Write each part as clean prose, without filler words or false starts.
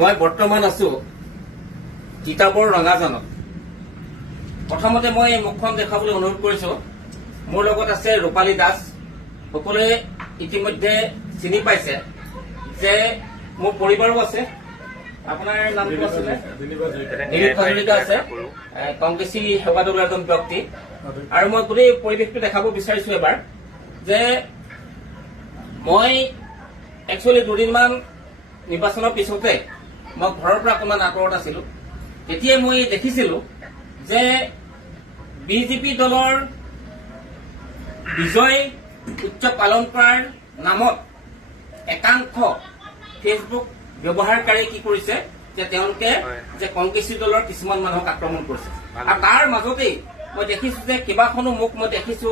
মই বৰ্তমান আছো তিতাবৰ ৰঙাজানত। প্ৰথমতে মই মুখখন দেখাবলৈ অনুৰোধ কৰিছো। মোৰ লগত আছে ৰূপালী দাস। সকলোৱে ইতিমধ্যে চিনি পাইছে যে মোৰ পৰিবাৰো আছে। আপোনাৰ নামটো আছিলে দিলীপ হাজৰিকা আছে, কংগ্ৰেছী সেৱা দলৰ এজন ব্যক্তি। আৰু মই গোটেই পৰিৱেশটো দেখাব বিচাৰিছো এবাৰ যে মই একচুৱেলি দুদিনমান নিৰ্বাচনৰ পিছতে মই ঘৰৰ পৰা অকণমান আঁতৰত আছিলো। তেতিয়াই মই দেখিছিলো যে বিজেপি দলৰ বিজয় উৎসৱ পালন কৰাৰ নামত একাংশ ফেচবুক ব্যৱহাৰকাৰী কি কৰিছে যে তেওঁলোকে যে কংগ্ৰেছী দলৰ কিছুমান মানুহক আক্ৰমণ কৰিছে। আৰু তাৰ মাজতেই মই দেখিছো যে কেইবাখনো মুখ মই দেখিছো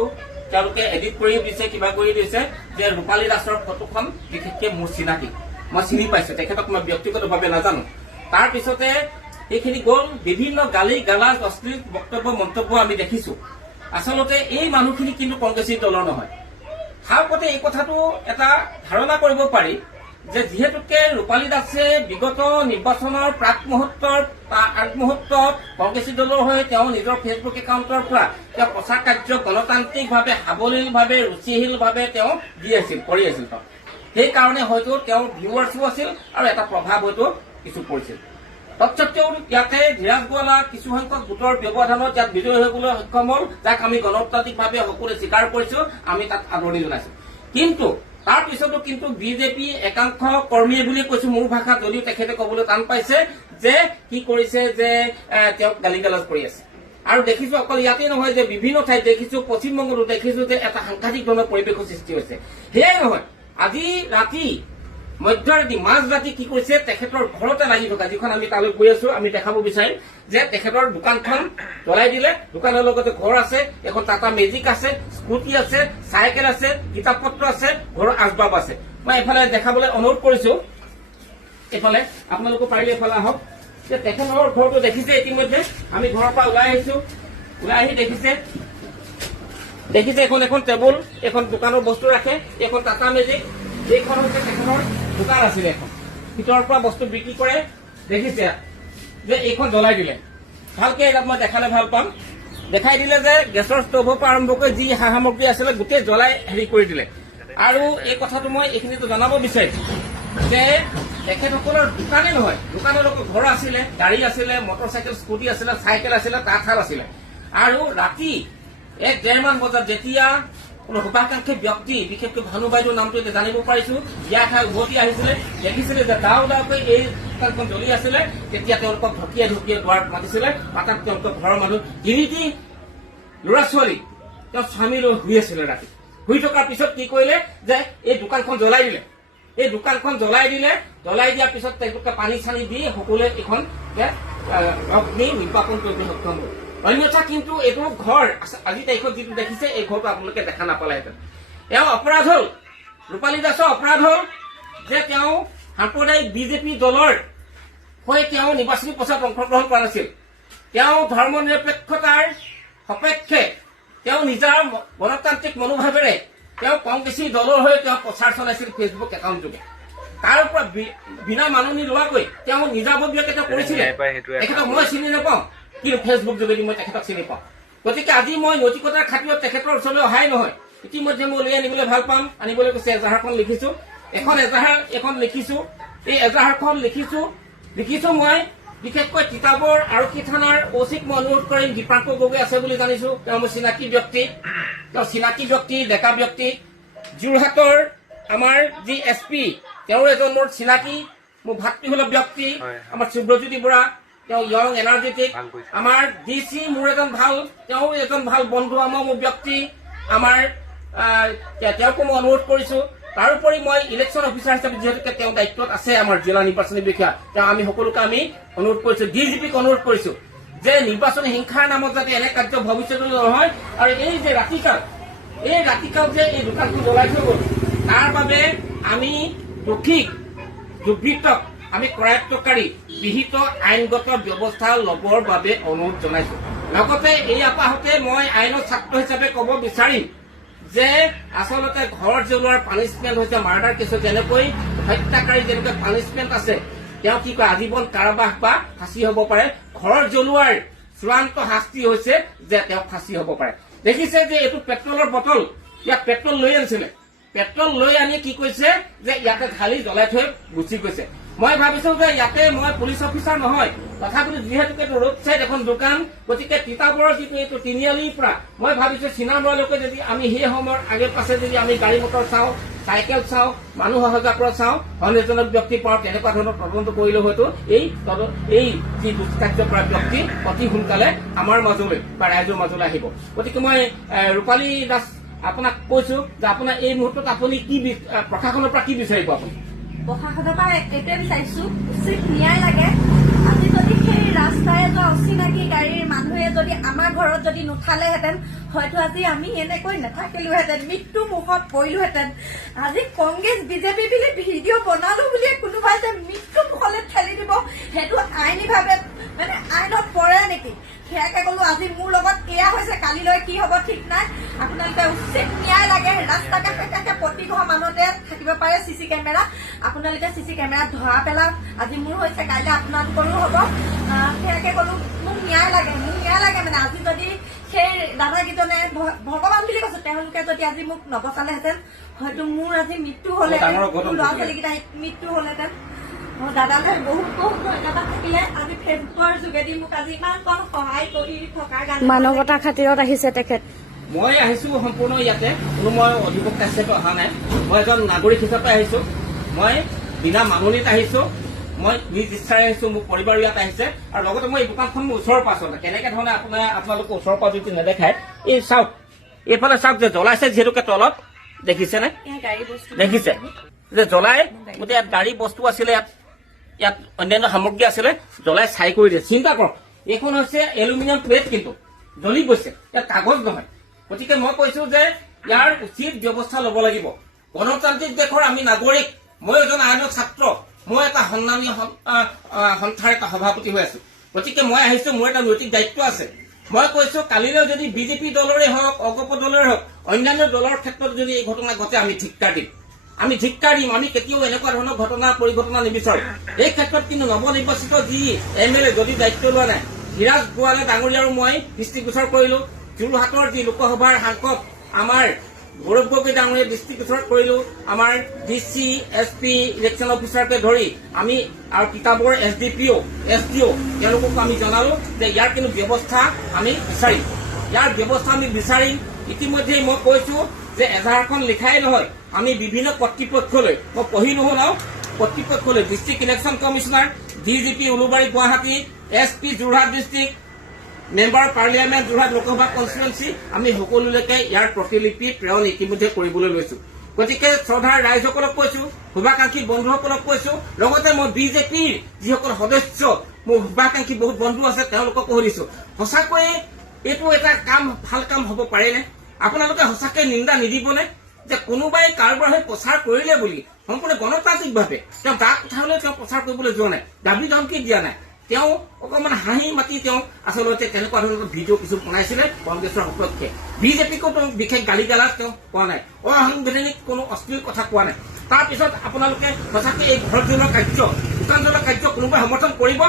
তেওঁলোকে এডিট কৰি দিছে, কিবা কৰি দিছে যে ৰূপালী দাসৰ ফটোখন বিশেষকে মোৰ চিনাকি, মই চিনি পাইছো, তেখেতক মই ব্যক্তিগতভাৱে নাজানো। তাৰ পিছতে এইখিনি গ'ল, বিভিন্ন গালি গালাজ অশ্লীল বক্তব্য মন্তব্য আমি দেখিছো। আচলতে এই মানুহখিনি কিন্তু কংগ্ৰেছী দলৰ নহয়। সাওকতে এই কথাটো এটা ধাৰণা কৰিব পাৰি যে যিহেতুকে ৰূপালী দাসে বিগত নিৰ্বাচনৰ প্ৰাক মুহূৰ্তত কংগ্ৰেছী দলৰ হৈ তেওঁ নিজৰ ফেচবুক একাউণ্টৰ পৰা তেওঁ প্ৰচাৰ কাৰ্য গণতান্ত্ৰিকভাৱে সাৱলীলভাৱে ৰুচিশীলভাৱে তেওঁ কৰি আছিল। সেইকাৰণে হয়তো তেওঁৰ ভিউৱাৰ্ছো আছিল আৰু এটা প্ৰভাৱ হয়তো কিছু পৰিছিল। তৎসত্বেও ইয়াতে ধীৰাজ গোৱালা কিছুসংখ্যক ভোটৰ ব্যৱধানত ইয়াত বিজয়ী হ'বলৈ সক্ষম হ'ল, যাক আমি গণতান্ত্ৰিকভাৱে সকলোৱে স্বীকাৰ কৰিছো, আমি তাত আদৰণি জনাইছো। কিন্তু তাৰ পিছতো কিন্তু বিজেপি একাংশ কৰ্মীয়ে বুলি কৈছো মোৰ ভাষাত, যদিও তেখেতে কবলৈ টান পাইছে, যে কি কৰিছে যে তেওঁক গালি গালাজ কৰি আছে। আৰু দেখিছো অকল ইয়াতেই নহয় যে বিভিন্ন ঠাইত দেখিছো, পশ্চিমবংগতো দেখিছো যে এটা সাংঘাতিক ধৰণৰ পৰিৱেশৰ সৃষ্টি হৈছে। সেয়াই নহয়, আজি ৰাতি মধ্যৰাতি মাজৰাতি কি কৰিছে তেখেতৰ ঘৰতে লাগি থকা, যিখন আমি তালৈ গৈ আছো, আমি দেখাব বিচাৰিম যে তেখেতৰ দোকানখন জ্বলাই দিলে। দোকানৰ লগতে ঘৰ আছে, এখন টাটা মেজিক আছে, স্কুটি আছে, চাইকেল আছে, কিতাপ পত্ৰ আছে, ঘৰৰ আচবাব আছে। মই এইফালে দেখাবলৈ অনুৰোধ কৰিছো, এইফালে আপোনালোকে পাৰিলে এইফালে আহক। যে তেখেতৰ ঘৰটো দেখিছে ইতিমধ্যে, আমি ঘৰৰ পৰা ওলাই আহিছো, ওলাই আহি দেখিছে এখন টেবুল, এখন দোকানৰ বস্তু ৰাখে, এখন টাটা মেজিক, এইখন হৈছে তেখেতৰ দোকান আছিলে, এখন ভিতৰৰ পৰা বস্তু বিক্ৰী কৰে। দেখিছে যে এইখন জ্বলাই দিলে। ভালকে ইয়াত মই দেখালে ভাল পাম। দেখাই দিলে যে গেছৰ ষ্টভৰ পৰা আৰম্ভ কৰি যি সা সামগ্ৰী আছিলে গোটেই জ্বলাই কৰি দিলে। আৰু এই কথাটো মই এইখিনিতো জনাব বিচাৰিছো যে তেখেতসকলৰ দোকানেই নহয়, দোকানৰ লগত ঘৰ আছিলে, গাড়ী আছিলে, মটৰ চাইকেল, স্কুটি আছিলে, চাইকেল আছিলে, তাঁতশাল আছিলে। আৰু ৰাতি 1-1:30 বজাত যেতিয়া কোনো শুভাকাংক্ষী ব্যক্তি, বিশেষকৈ ভানু বাইদেউৰ নামটো এতিয়া জানিব পাৰিছো, বিয়া খাই উভতি আহিছিলে, দেখিছিলে যে ডাও ডাওকৈ এই দোকানখন জ্বলি আছিলে, তেতিয়া তেওঁলোকক ঢকিয়াই দুৱাৰত মাতিছিলে। মাতাত তেওঁলোকৰ ঘৰৰ মানুহ 3টি ল'ৰা ছোৱালী তেওঁ স্বামী লৈ শুই আছিলে। ৰাতি শুই থকাৰ পিছত কি কৰিলে যে এই দোকানখন জ্বলাই দিলে। এই দোকানখন জ্বলাই দিয়াৰ পিছত তেওঁলোকে পানী চানী দি সকলোৱে এইখন অগ্নি নিৰ্বাপন কৰিবলৈ সক্ষম হ'ল। অন্যথা কিন্তু এইটো ঘৰ আজি তাৰিখত যিটো দেখিছে, এই ঘৰটো আপোনালোকে দেখা নাপালেহেঁতেন। এওঁ অপৰাধ হ'ল, ৰূপালী দাসৰ অপৰাধ হ'ল যে তেওঁ সাম্প্ৰদায়িক বিজেপি দলৰ হৈ তেওঁ নিৰ্বাচনী প্ৰচাৰত অংশগ্ৰহণ কৰা নাছিল। তেওঁ ধৰ্ম নিৰপেক্ষতাৰ সপক্ষে তেওঁ নিজৰ গণতান্ত্ৰিক মনোভাৱেৰে তেওঁ কংগ্ৰেছী দলৰ হৈ তেওঁ প্ৰচাৰ চলাইছিল ফেচবুক একাউণ্ট যোগে। তাৰ পৰা বিনা মাননি লোৱাকৈ তেওঁ নিজাববীয়াকৈ তেওঁ কৰিছিলে। তেখেতক মই চিনি নাপাওঁ, কিন্তু ফেচবুক যোগেদি মই তেখেতক চিনি পাওঁ। গতিকে আজি মই নৈতিকতাৰ খাতিৰত তেখেতৰ ওচৰলৈ অহাই নহয়। ইতিমধ্যে মই উলিয়াই আনিবলৈ ভাল পাম, আনিবলৈ কৈছে। এজাহাৰখন লিখিছো, এখন লিখিছো। এই এজাহাৰখন লিখিছো মই বিশেষকৈ তিতাবৰ আৰক্ষী থানাৰ অচিক মই অনুৰোধ কৰিম। দীপাংকৰ গগৈ আছে বুলি জানিছো, তেওঁ মোৰ চিনাকি ব্যক্তি, ডেকা ব্যক্তি। যোৰহাটৰ আমাৰ যি SP, তেওঁৰ এজন মোৰ চিনাকি, মোৰ ভাতৃসুলভ ব্যক্তি। আমাৰ সুব্ৰজ্যোতি বৰা, তেওঁ য়ং এনাৰ্জেটিক। আমাৰ DC মোৰ তেওঁ এজন ভাল বন্ধু, আমাৰ মোৰ ব্যক্তি। আমাৰ তেওঁকো মই অনুৰোধ কৰিছো। তাৰোপৰি মই ইলেকশ্যন অফিচাৰ হিচাপে যিহেতুকে তেওঁ দায়িত্বত আছে, আমাৰ জিলা নিৰ্বাচনী বিষয়া, তেওঁ আমি সকলোকে আমি অনুৰোধ কৰিছো, DGPক অনুৰোধ কৰিছো যে নিৰ্বাচনী হিংসাৰ নামত যাতে এনে কাৰ্য ভৱিষ্যতলৈ নহয়। আৰু এই যে ৰাতিকাল যে এই দোকানখন জ্বলাই থৈ গ'ল, তাৰ বাবে আমি দোষীক দুৰ্বৃত্তক আমি কৰায়ত্বকাৰী বিহিত আইনগত ব্যৱস্থা ল'বৰ বাবে অনুৰোধ জনাইছো। লগতে এই আপাহতে মই আইনৰ ছাত্ৰ হিচাপে ক'ব বিচাৰিম যে আচলতে ঘৰ জ্বলোৱাৰ পানিছমেণ্ট হৈছে মাৰ্ডাৰ কেছত যেনেকৈ হত্যাকাৰী যেনেকৈ পানিছমেণ্ট আছে, তেওঁ কি কয় আজীৱন কাৰাবাস বা ফাঁচি হ'ব পাৰে। ঘৰ জ্বলোৱাৰ চূড়ান্ত শাস্তি হৈছে যে তেওঁক ফাঁচি হ'ব পাৰে। দেখিছে যে এইটো পেট্ৰলৰ বটল, ইয়াত পেট্ৰল লৈ আনিছিলে, পেট্ৰল লৈ আনি কি কৈছে যে ইয়াতে ঢালি জ্বলাই থৈ গুচি গৈছে। মই ভাবিছো যে ইয়াতে মই পুলিচ অফিচাৰ নহয়, তথাপিতো যিহেতুকে ৰোড চাইড এখন দোকান, গতিকে তিতাবৰৰ যিটো এইটো তিনিআলিৰ পৰা মই ভাবিছো চিনামৰালৈকে যদি আমি সেই সময়ৰ আগে পাছে যদি আমি গাড়ী মটৰ চাওঁ, চাইকেল চাওঁ, মানুহ অহা পৰা চাওঁ, সন্দেহজনক ব্যক্তি পাওঁ, তেনেকুৱা ধৰণৰ তদন্ত কৰিলে হয়তো এই যি দুষ্কাৰ্য কৰা ব্যক্তি অতি সোনকালে আমাৰ মাজলৈ বা ৰাইজৰ মাজলৈ আহিব। গতিকে মই ৰূপালী দাস আপোনাক কৈছো যে আপোনাৰ এই মুহূৰ্তত আপুনি কি প্ৰশাসনৰ পৰা কি বিচাৰিব? আপুনি প্ৰশাসনৰ পৰা এইটোৱে বিচাৰিছো, উচিত ন্যায় লাগে। আজি যদি সেই ৰাস্তাৰে যোৱা অচিনাকি গাড়ীৰ মানুহে যদি আমাৰ ঘৰত যদি নুঠালেহেঁতেন, হয়তো আজি আমি এনেকৈ নাথাকিলোহেঁতেন, মৃত্যু মুখত পৰিলোহেঁতেন। আজি কংগ্ৰেছ বিজেপি বুলি ভিডিঅ' বনালো বুলিয়ে কোনোবাই যে মৃত্যু মুখলৈ ঠেলি দিব, সেইটো আইনীভাৱে মানে আইনত পৰে নেকি? সেয়াকে কলো। আজি মোৰ লগত এয়া হৈছে, কালিলৈ কি হব ঠিক নাই। আপোনালোকে উচিত ন্যায় লাগে। ৰাস্তা কাষে কাষে প্ৰতি ঘৰ মানুহতে থাকিব পাৰে চিচি কেমেৰা, আপোনালোকে চিচি কেমেৰাত ধৰা পেলাওক। আজি মোৰ হৈছে, কাইলৈ আপোনালোকৰো হব। সেয়াকে কলো, মোক ন্যায় লাগে, মোক ন্যায় লাগে। মানে আজি যদি সেই দাদাকেইজনে, ভগৱান বুলি কৈছো, তেওঁলোকে যদি আজি মোক নবচালেহেঁতেন, হয়তো মোৰ আজি মৃত্যু হলেহেঁতেন, ল'ৰা ছোৱালীকেইটা মৃত্যু হলেহেঁতেন। দাদালৈ বহুত বহুত ধন্যবাদ থাকিলে। আজি ফেচবুকৰ যোগেদি মোক আজি ইমান কম সহায় কৰি থকাৰ কাৰণে, মানৱতাৰ খাতিৰত আহিছে তেখেত। মই আহিছো সম্পূৰ্ণ ইয়াতে, কোনো মই অধিবক্তা হিচাপে অহা নাই, মই এজন নাগৰিক হিচাপে আহিছো। মই বিনা মাননিত আহিছো, মই নিজ ইচ্ছাৰে আহিছো, মোৰ পৰিবাৰ ইয়াত আহিছে। আৰু লগতে মই এই দোকানখন মোৰ ওচৰৰ পৰা আচলতে কেনেকে ধৰণে আপোনালোকে ওচৰৰ পৰা যদি নেদেখায়, এই চাওক এইফালে চাওক যে জ্বলাইছে, যিহেতুকে তলত দেখিছেনে, দেখিছে যে জ্বলাই গোটেই ইয়াত গাড়ী বস্তু আছিলে, ইয়াত অন্যান্য সামগ্ৰী আছিলে, জ্বলাই ছাই কৰি দিয়ে। চিন্তা কৰক, এইখন হৈছে এলুমিনিয়াম প্লেট, কিন্তু জ্বলি গৈছে, ইয়াত কাগজ নহয়। গতিকে মই কৈছো যে ইয়াৰ উচিত ব্যৱস্থা ল'ব লাগিব। গণতান্ত্ৰিক দেশৰ আমি নাগৰিক, মই এজন আইনৰ ছাত্ৰ, মই এটা সন্মানী সন্থাৰ এটা সভাপতি হৈ আছো। গতিকে মই আহিছো, মোৰ এটা নৈতিক দায়িত্ব আছে। মই কৈছো কালিলৈ যদি বিজেপি দলৰে হওক, অগপ দলৰে হওক, অন্যান্য দলৰ ক্ষেত্ৰত যদি এই ঘটনা ঘটে, আমি ধিক্কাৰ দিম, আমি ধিক্কাৰ দিম। আমি কেতিয়াও এনেকুৱা ধৰণৰ ঘটনা পৰিঘটনা নিবিচাৰো। এই ক্ষেত্ৰত কিন্তু নৱনিৰ্বাচিত যি MLA যদি দায়িত্ব লোৱা নাই, ধীৰাজ গোৱালে ডাঙৰীয়া আৰু মই দৃষ্টিগোচৰ কৰিলো। যোৰহাটৰ যি লোকসভাৰ সাংসদ আমাৰ গৌৰৱ গগৈ ডাঙৰীয়া দৃষ্টিগোচৰ কৰিলো। আমাৰ DC, SP, ইলেকশ্যন অফিচাৰকে ধৰি আমি আৰু তিতাবৰ SDPO, SDO তেওঁলোকক আমি জনালো যে ইয়াৰ কিন্তু ব্যৱস্থা আমি বিচাৰিম, ইয়াৰ ব্যৱস্থা আমি বিচাৰিম। ইতিমধ্যে মই কৈছো যে এজাহাৰখন লিখাই নহয়, আমি বিভিন্ন কৰ্তৃপক্ষলৈ, মই পঢ়ি নুশুনাও, কৰ্তৃপক্ষলৈ district election commissioner, DGP Ulubari Guwahati, SP Jorhat district, member of parliament Jorhat Lok Sabha constituency, আমি সকলোলৈকে ইয়াৰ প্ৰতিলিপি প্ৰেৰণ ইতিমধ্যে কৰিবলৈ লৈছো। গতিকে শ্ৰদ্ধাৰ ৰাইজসকলক কৈছো, শুভাকাংক্ষী বন্ধুসকলক কৈছো, লগতে মই বিজেপিৰ যিসকল সদস্য, মোৰ শুভাকাংক্ষী বহুত বন্ধু আছে, তেওঁলোকক সুধিছো, সঁচাকৈয়ে এইটো এটা কাম, ভাল কাম হ'ব পাৰেনে? আপোনালোকে সঁচাকৈ নিন্দা নিদিবনে যে কোনোবাই কাৰোবাৰ হৈ প্ৰচাৰ কৰিলে বুলি সম্পূৰ্ণ গণতান্ত্ৰিকভাৱে তেওঁ গাত উঠাবলৈ তেওঁ প্ৰচাৰ কৰিবলৈ যোৱা নাই, দাবী ধমকি দিয়া নাই, তেওঁ অকণমান হাঁহি মাতি তেওঁ আচলতে তেনেকুৱা ধৰণৰ ভিডিঅ' কিছু বনাইছিলে কংগ্ৰেছৰ সপক্ষে। বিজেপিকো বিশেষ গালি গালাজ তেওঁ কোৱা নাই, অসাংবিধানিক কোনো অশ্লীল কথা কোৱা নাই। তাৰপিছত আপোনালোকে সঁচাকৈ এই ঘৰ জ্বলোৱা কাৰ্য, দোকান জ্বলোৱা কাৰ্য কোনোবাই সমৰ্থন কৰিব?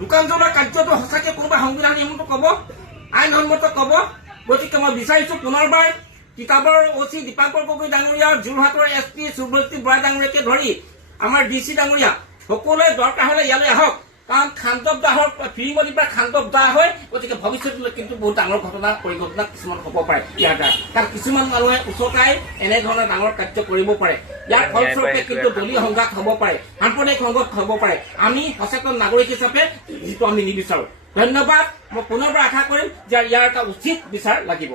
দোকান জ্বলোৱা কাৰ্যটো সঁচাকৈ কোনোবাই সংবিধানসন্মত ক'ব, আইনসন্মত ক'ব? গতিকে মই বিচাৰিছো পুনৰবাৰ তিতাবৰ OC দীপাংকৰ গগৈ ডাঙৰীয়া, যোৰহাটৰ SP সুব্ৰজিত বৰা ডাঙৰীয়াকে ধৰি আমাৰ DC ডাঙৰীয়া সকলোৱে দৰকাৰ হলে ইয়ালৈ আহক। কাৰণ খাণ্ডৱ দাহৰ ফিৰিঙলিৰ পৰা খাণ্ডৱ দাহ হয়। গতিকে ভৱিষ্যতলৈ কিন্তু বহুত ডাঙৰ ঘটনা পৰিঘটনা কিছুমান হ'ব পাৰে ইয়াৰ দ্বাৰা, কাৰণ কিছুমান মানুহে ওচৰতাই এনেধৰণৰ ডাঙৰ কাৰ্য কৰিব পাৰে। ইয়াৰ ফলস্বৰূপে কিন্তু দলীয় সংঘাত হ'ব পাৰে, সাম্প্ৰদায়িক সংঘাত হ'ব পাৰে। আমি সচেতন নাগৰিক হিচাপে যিটো আমি নিবিচাৰো। ধন্যবাদ। মই পুনৰবাৰ আশা কৰিম যে ইয়াৰ এটা উচিত বিচাৰ লাগিব।